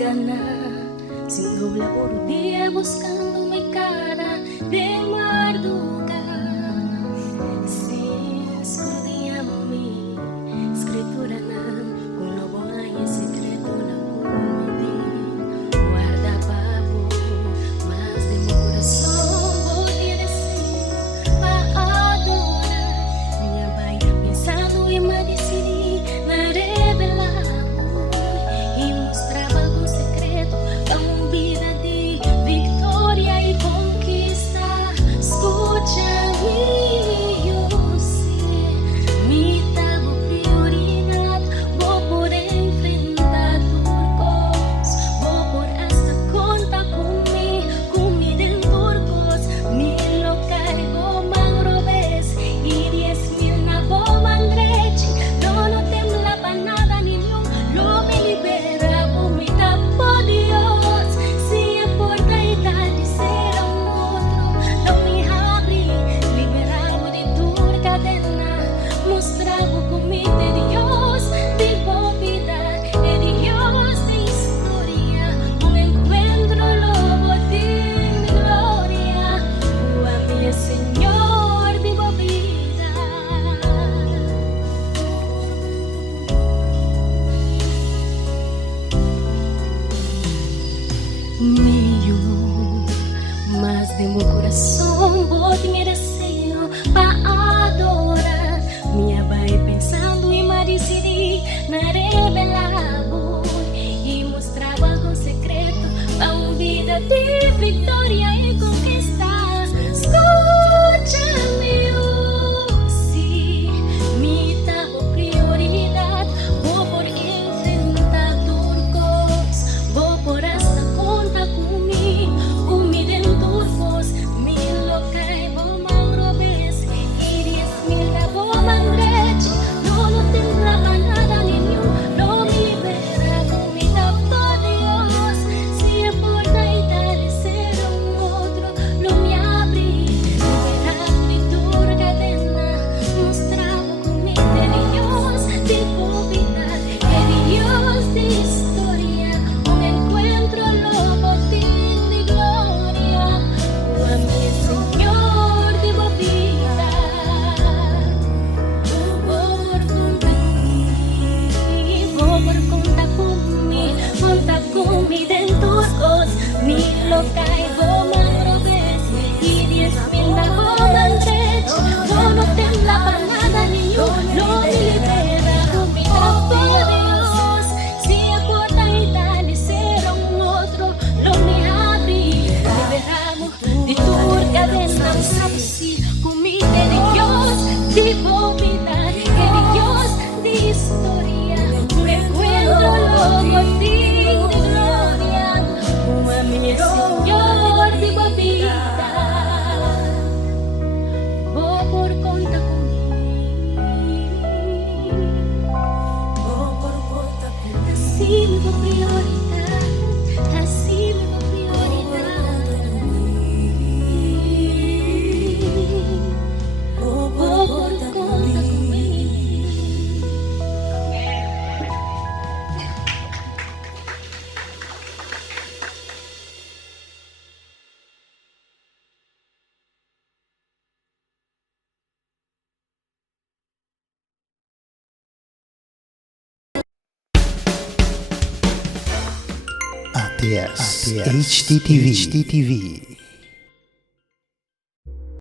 ganas, sin doble por día buscando mi cara de madrugada. Sin escondía mi escritura, con lo bueno y secreto la pude guarda pavo, más de mi corazón voy a decir para adorar. Me vaya pensando y me decidí me revelar y mostraba algún secreto a un vida de victoria y conquista. Escúchame, yo sé, mi daba prioridad. Voy por enfrentar turcos, voy por hasta contar con mi del turcos. Mi lo caigo mangrobes y 10,000 na bomba andrechi. No tembla para nada ni un lo me libera vomita por Dios. Si es por tratar de ser a un otro, no me abre, liberarme de tu cadena, mostrarme comida de Dios, de vida, de Dios de historia, un encuentro lobo de gloria, a mi Señor de vida. Mío, más de mi corazón voy mi deseo para adorar. Me vai pensando y me decidí me revelaba y mostraba algo secreto para una vida de victoria y conquista. Escúchame, oh, sí, mi daba prioridad. Voy por enfrentar turcos, voy por hasta contar con mi den turcos. Mi lo caigo mangrobes y 10,000 na bomba andrechi. No temblaba nada ni un no me libera comida por Dios. Si es por tratar de ser a un otro, no me abrí, liberado de tu cadena, mostraba comida de Dios, de vida, de Dios de historia, un encuentro lobo de gloria, a mi Señor de vida. Conta conmigo dentro dos, mi lo caigo mangrobes y 10,000 na bomba andrechi. No tembla para nada ni un no me libera comida por Dios. Si es por tratar de ser a un otro, lo me abrí, liberamos de tu cadena, sabes, comida de Dios, de vida, de Dios de historia, un encuentro loco de gloria, a mi Señor de vida. Voy por conta conmigo, así mi prioridad, así mi prioridad. Voy por conta conmigo. ATS HTTV